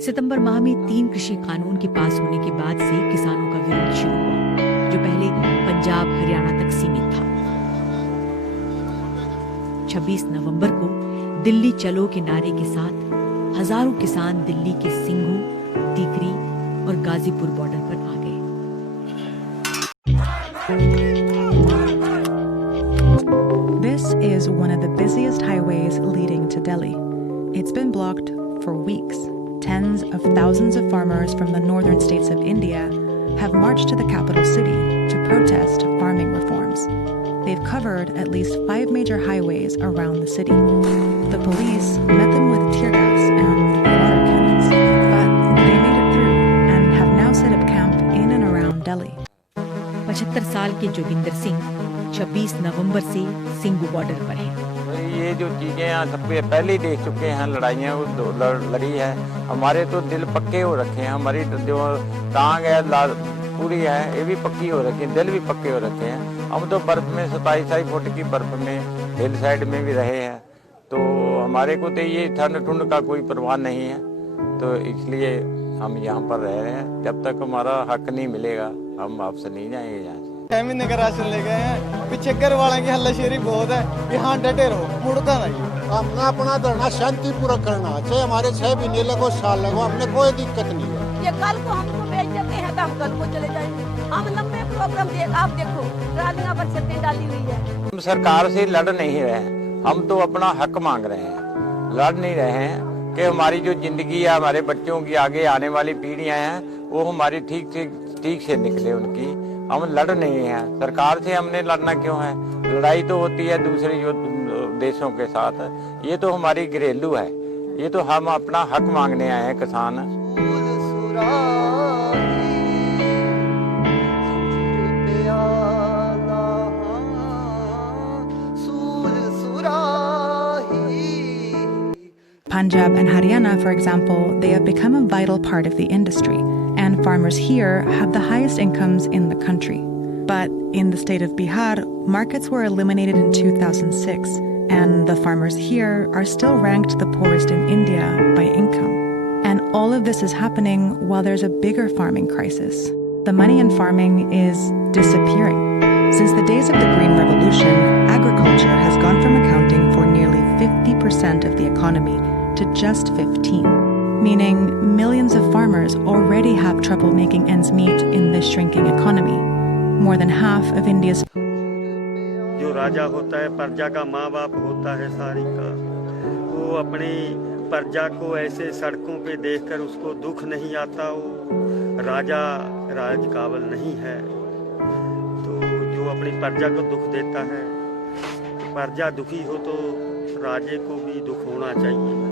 सितंबर माह में 3 कृषि कानून के पास होने के बाद से किसानों का विरोध शुरू हुआ, जो पहले पंजाब हरियाणा तक सीमित था। 26 नवंबर को दिल्ली चलो के नारे के साथ हजारों किसान दिल्ली के सिंघू, टीकरी और गाजीपुर बॉर्डर पर आ गए। This is one of the busiest highways leading to Delhi. It's been blocked for weeks. Tens of thousands of farmers from the northern states of India have marched to the capital city to protest farming reforms. They've covered at least 5 major highways around the city. The police met them with tear gas and water cannons, but they made it through and have now set up camp in and around Delhi. 75 साल के जोगिंदर सिंह 26 नवंबर से Singhu border पर हैं। ये जो चीज़ें यहाँ सब पहले ही देख चुके हैं, लड़ाइयाँ लड़ी है। हमारे तो दिल पक्के हो रखे हैं, हमारी जो टांग है पूरी है, ये भी पक्की हो रखी है, दिल भी पक्के हो रखे हैं। हम तो बर्फ में 27 फुट की बर्फ में हिल साइड में भी रहे हैं, तो हमारे को तो ये ठंड ठुंड का कोई परवाह नहीं है। तो इसलिए हम यहाँ पर रह रहे हैं, जब तक हमारा हक नहीं मिलेगा हम वापस नहीं जाएंगे यहाँ से। 6 महीने का राशन ले गए हैं, पीछे घर वाले की हल्लाशेरी बहुत है कि हाँ डटे रहो, मुड़का नहीं। हमने अपना धरना शांतिपूर्वक करना, चाहे हमारे 6 महीने लगो, साल लगो, हमने कोई दिक्कत नहीं है। ये कल को हमको भेज देते हैं तो हम कल को चले जाएंगे। हम लंबे प्रोग्राम देख, आप देखो ट्रालियां पर छतें डाली हुई है। हम सरकार से लड़ नहीं रहे हैं, हम तो अपना हक मांग रहे हैं, लड़ नहीं रहे हैं कि हमारी जो जिंदगी है, हमारे बच्चों की आगे आने वाली पीढ़ियां हैं, वो हमारी ठीक से निकले उनकी। हम लड़ नहीं हैं, सरकार से हमने लड़ना क्यों है? लड़ाई तो होती है दूसरे जो देशों के साथ, ये तो हमारी घरेलू है, ये तो हम अपना हक मांगने आए हैं किसान। Punjab and Haryana, for example, they have become a vital part of the industry, and farmers here have the highest incomes in the country. But in the state of Bihar, markets were eliminated in 2006, and the farmers here are still ranked the poorest in India by income. And all of this is happening while there's a bigger farming crisis. The money in farming is disappearing. Since the days of the Green Revolution, agriculture has gone from accounting for nearly 50% of the economy to just 15, meaning millions of farmers already have trouble making ends meet in this shrinking economy. More than half of India's जो राजा होता है प्रजा का माँ बाप होता है सारी का, वो अपनी प्रजा को ऐसे सड़कों पे देखकर उसको दुख नहीं आता, वो राजा राज काबिल नहीं है। तो जो अपनी प्रजा को दुख देता है, प्रजा दुखी हो तो राजे को भी दुख होना चाहिए।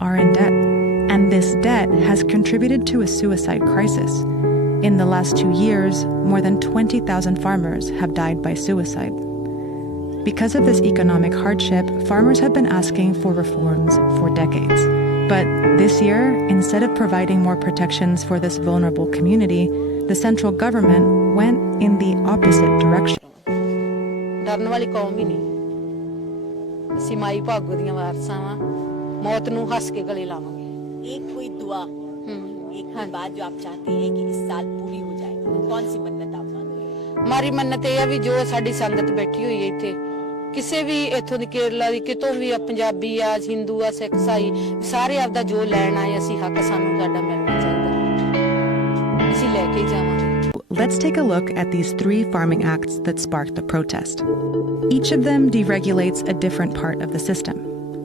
are in debt, and this debt has contributed to a suicide crisis. In the last 2 years, more than 20,000 farmers have died by suicide. Because of this economic hardship, farmers have been asking for reforms for decades. But this year, instead of providing more protections for this vulnerable community, the central government went in the opposite direction. डरन वाली कौम ही नहीं, ਅਸੀਂ ਮਾਈ ਭਾਗੋ ਦੀਆਂ ਵਾਰਸਾਂ ਵਾਂ, मौत ਨੂੰ हंस के गले लावांगे। एक कोई दुआ, एक बात जो आप चाहते हैं कि इस साल पूरी हो जाए, कौन सी मन्नत आप मांगते हैं? ਮਾਰੀ ਮੰਨਤ ਇਹ ਆ ਵੀ ਜੋ ਸਾਡੀ ਸੰਗਤ ਬੈਠੀ ਹੋਈ ਹੈ ਇੱਥੇ, ਕਿਸੇ ਵੀ ਇੱਥੋਂ ਦੀ ਕੇਰਲਾ ਦੀ ਕਿਤੋਂ ਵੀ ਆ, ਪੰਜਾਬੀ ਆ, ਹਿੰਦੂ ਆ, ਸਿੱਖ ਈਸਾਈ, ਸਾਰੇ ਆਪਦਾ ਜੋ ਲੈਣ ਆਏ, ਅਸੀਂ ਹੱਕ ਸਾਨੂੰ ਸਾਡਾ ਮਿਲਣਾ ਚਾਹੀਦਾ, ਅਸੀਂ ਲੈ ਕੇ ਜਾਵਾਂਗੇ। Let's take a look at these 3 farming acts that sparked the protest. Each of them deregulates a different part of the system.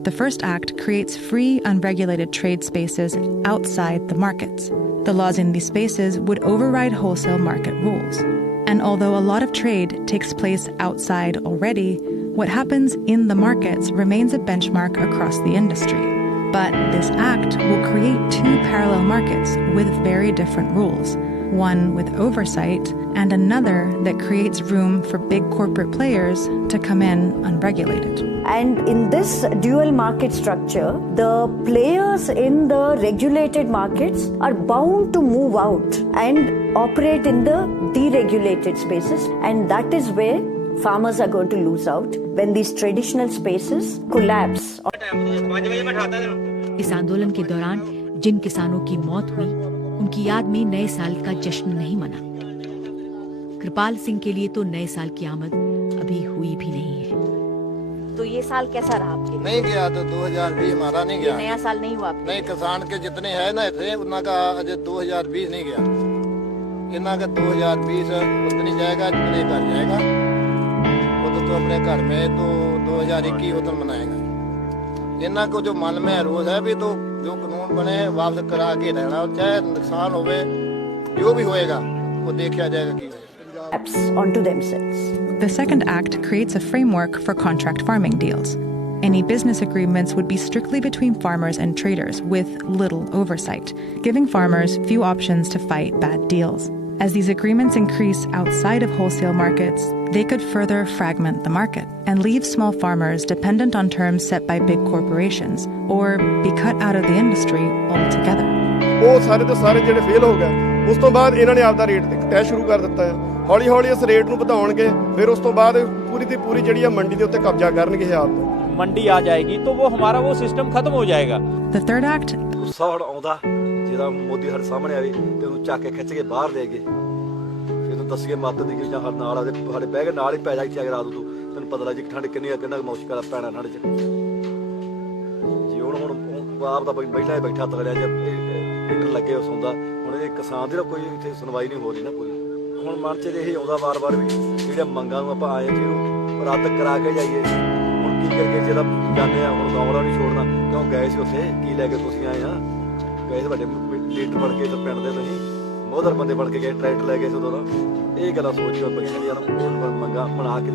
The first act creates free, unregulated trade spaces outside the markets. The laws in these spaces would override wholesale market rules. And although a lot of trade takes place outside already, what happens in the markets remains a benchmark across the industry. But this act will create 2 parallel markets with very different rules. one with oversight, and another that creates room for big corporate players to come in unregulated. And in this dual market structure, the players in the regulated markets are bound to move out and operate in the deregulated spaces, and that is where farmers are going to lose out when these traditional spaces collapse. इस आंदोलन के दौरान जिन किसानों की मौत हुई, उनकी याद में नए साल का जश्न नहीं मना। कृपाल सिंह के लिए तो नए साल की आमद अभी हुई भी नहीं है। तो ये साल कैसा रहा आपके लिए? नहीं गया तो 2020 हमारा नहीं गया। नया साल नहीं हुआ आपके? नहीं, किसान के जितने है ना थे उनका अजय 2020 नहीं गया। इन्ना का 2020 उतनी जाएगा जितने घर जाएगा। वो तो अपने घर में तो 2021 उतना मनाएगा। इन्ना को जो मन में रोज है भी तो जो कानून बने वापस करा के रहना, और चाहे नुकसान होवे जो भी होएगा वो देखा जाएगा कि onto themselves. The second act creates a framework for contract farming deals. Any business agreements would be strictly between farmers and traders with little oversight, giving farmers few options to fight bad deals. As these agreements increase outside of wholesale markets, they could further fragment the market and leave small farmers dependent on terms set by big corporations or be cut out of the industry altogether. ਉਹ ਸਾਰੇ ਦੇ ਸਾਰੇ ਜਿਹੜੇ fail ਹੋ ਗਏ, ਉਸ ਤੋਂ ਬਾਅਦ ਇਹਨਾਂ ਨੇ ਆਪਦਾ ਰੇਟ ਤੈਅ ਸ਼ੁਰੂ ਕਰ ਦਿੱਤਾ ਹੈ। ਹੌਲੀ ਹੌਲੀ ਇਸ ਰੇਟ ਨੂੰ ਵਧਾਉਣਗੇ, ਫਿਰ ਉਸ ਤੋਂ ਬਾਅਦ ਪੂਰੀ ਦੀ ਪੂਰੀ ਜਿਹੜੀ ਆ ਮੰਡੀ ਦੇ ਉੱਤੇ ਕਬਜ਼ਾ ਕਰਨਗੇ। ਇਹ ਆਪ ਮੰਡੀ ਆ ਜਾਏਗੀ तो वो हमारा वो सिस्टम खत्म हो जाएगा। The third act ਗੁੱਸਾ ਹੁਣ ਆਉਂਦਾ ਜਿਹਦਾ ਮੋਦੀ ਸਾਡੇ ਸਾਹਮਣੇ ਆਵੇ ਤੇ ਉਹਨੂੰ ਚੱਕ ਕੇ ਖਿੱਚ ਕੇ ਬਾਹਰ ਲੈ ਗਏ, ਫਿਰ ਉਹਨੂੰ ਦੱਸੀਏ ਮੱਤ ਦੀ ਕਿ ਜਾਂ ਨਾਲ ਆਦੇ ਸਾਡੇ ਬਹਿ ਕੇ ਨਾਲ ਹੀ ਪੈ ਜਾ ਇੱਥੇ ਰਾਤ ਨੂੰ, ਤੈਨੂੰ ਪਤਾ ਲੱਗ ਜੀ ਠੰਡ ਕਿੰਨੀ ਆ, ਕਿੰਨਾ ਮੁਸ਼ਕਲ ਆ ਪੈਣਾ ਠੰਡ 'ਚ। ਜੀ ਹੁਣ ਆਪ ਦਾ ਬੈਠਾ ਬੈਠਾ ਤਗੜਿਆ ਜੇ ਹੀਟਰ ਲੱਗੇ ਉਹ ਸੌਂਦਾ। ਹੁਣ ਇਹ ਕਿਸਾਨ ਦੀ ਕੋਈ ਇੱਥੇ ਸੁਣਵਾਈ ਨਹੀਂ ਹੋ ਰਹੀ ਨਾ ਕੋਈ। ਹੁਣ ਮਨ 'ਚ ਇਹ ਆਉਂਦਾ ਵਾਰ-ਵਾਰ ਵੀ ਜਿਹੜੀਆਂ ਮੰਗਾਂ ਨੂੰ ਆਪਾਂ ਆਏ ਜੀ ਉਹ ਰੱਦ ਕਰਾ ਕੇ ਜਾਈਏ। ਹੁਣ ਕੀ ਕਰੀਏ, ਜਿਹੜਾ ਜਾਂਦੇ ਆ ਹੁਣ ਗਾਉਣਾ ਨਹੀਂ ਛੋੜਨਾ, ਕਿਉਂ ਗਏ ਸੀ ਉੱਥੇ ਕੀ ਲੈ ਕੇ ਤੁਸੀਂ ਆਏ ਆ? ਗਏ ਵੱਡੇ ਲੀਡਰ ਬਣ ਕੇ ਤਾਂ ਪਿੰਡ ਦੇ ਤੁਸੀਂ ਮੋਹਦਰ ਬੰਦੇ ਬਣ ਕੇ ਗਏ, ਟਰੈਕਟਰ ਲੈ ਗਏ ਸੀ ਉਦੋਂ। ਇਹ ਗੱਲਾਂ ਸੋਚ ਕੇ ਬੱਚਿਆਂ ਦੀਆਂ ਮੰਗਾਂ ਬਣਾ ਕੇ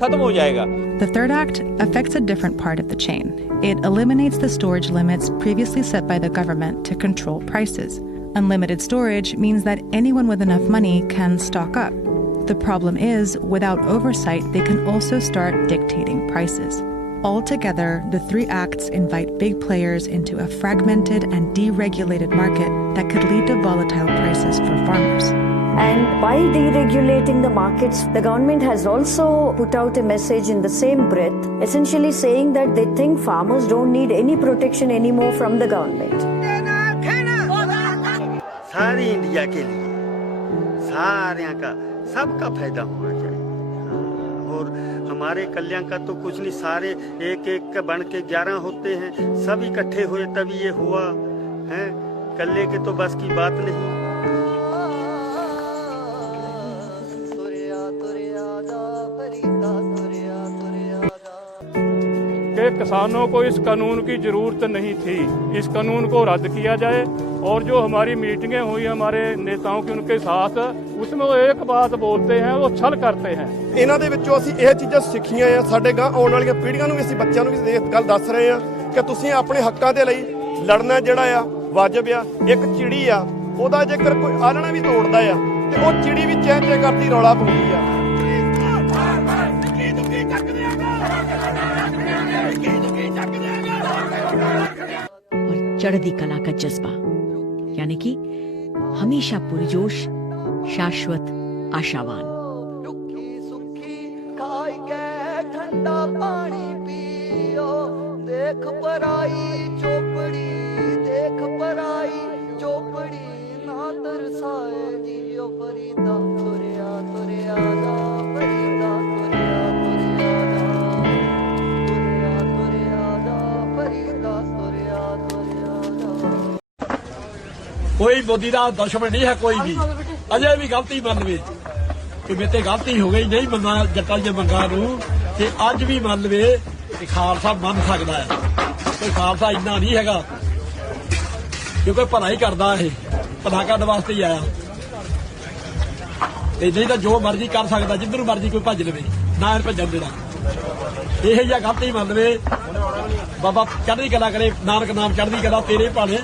खत्म हो जाएगा। The third act affects a different part of the chain. It eliminates the storage limits previously set by the government to control prices. Unlimited storage means that anyone with enough money can stock up. The problem is, without oversight, they can also start dictating prices. Altogether, the three acts invite big players into a fragmented and deregulated market that could lead to volatile prices for farmers. And by deregulating the markets, the government has also put out a message in the same breath, essentially saying that they think farmers don't need any protection anymore from the government. सारी India के लिए सारे का सबका फायदा होना चाहिए, और हमारे कल्याण का तो कुछ नहीं, सारे एक एक का बन के 11 होते हैं, सब इकट्ठे हुए तभी ये हुआ है। कल्ले के तो बस की बात नहीं। कि किसानों को इस कानून की जरूरत नहीं थी, इस कानून को रद्द किया जाए। और जो हमारी मीटिंगें हुई हमारे नेताओं की उनके साथ, उसमें वो एक बात बोलते हैं, वो छल करते हैं। ਇਹਨਾਂ ਦੇ ਵਿੱਚੋਂ ਅਸੀਂ ਇਹ ਚੀਜ਼ਾਂ ਸਿੱਖੀਆਂ ਆ, ਸਾਡੇ ਗਾਂ ਆਉਣ ਵਾਲੀਆਂ ਪੀੜ੍ਹੀਆਂ ਨੂੰ ਵੀ ਅਸੀਂ ਬੱਚਿਆਂ ਨੂੰ ਵੀ ਇਹ ਗੱਲ ਦੱਸ ਰਹੇ ਆ ਕਿ ਤੁਸੀਂ ਆਪਣੇ ਹੱਕਾਂ ਦੇ ਲਈ ਲੜਨਾ ਜਿਹੜਾ ਆ ਵਾਜਬ ਆ। ਇੱਕ ਚਿੜੀ ਆ, ਉਹਦਾ ਜੇਕਰ ਕੋਈ ਆਲਣਾ ਵੀ ਤੋੜਦਾ ਆ ਤੇ ਉਹ ਚਿੜੀ ਵੀ ਚਹਿ ਚਹਿ ਕਰਦੀ ਰੌਲਾ ਪਾਉਂਦੀ ਆ। और चढ़ती कला का जज्बा, यानी कि हमेशा पुरजोश, शाश्वत, आशावान। ठंडा पानी पियो, देख पराई चोपड़ी, देख पराई चोपड़ी, ना तरसाए जियो फरीदा, तुरिया तुरिया जा फरीदा, तुरिया तुरिया जा, तुरिया तुरिया जा फरीदा, तुरिया तुरिया जा। कोई मोदी का दुश्मन नहीं है, कोई भी अजय भी गलती मान लवे कि मेरे गलती हो गई, नहीं मनना जट्टां दी मंगां नूं, ते अज भी मान लवे कि खालसा मन सकदा है। कोई खालसा इन्ना नहीं हैगा, क्योंकि भला ही करदा, ये भला करने वास्ते ही आया, ते नहीं तो जो मर्जी कर सकदा, जिधर मर्जी कोई भज लवे, ना इन्हें भजन देना। यही जिहा गलती मान लवे। बाबा चढ़दी कला करे, नानक नाम चढ़दी कला तेरे भाणे।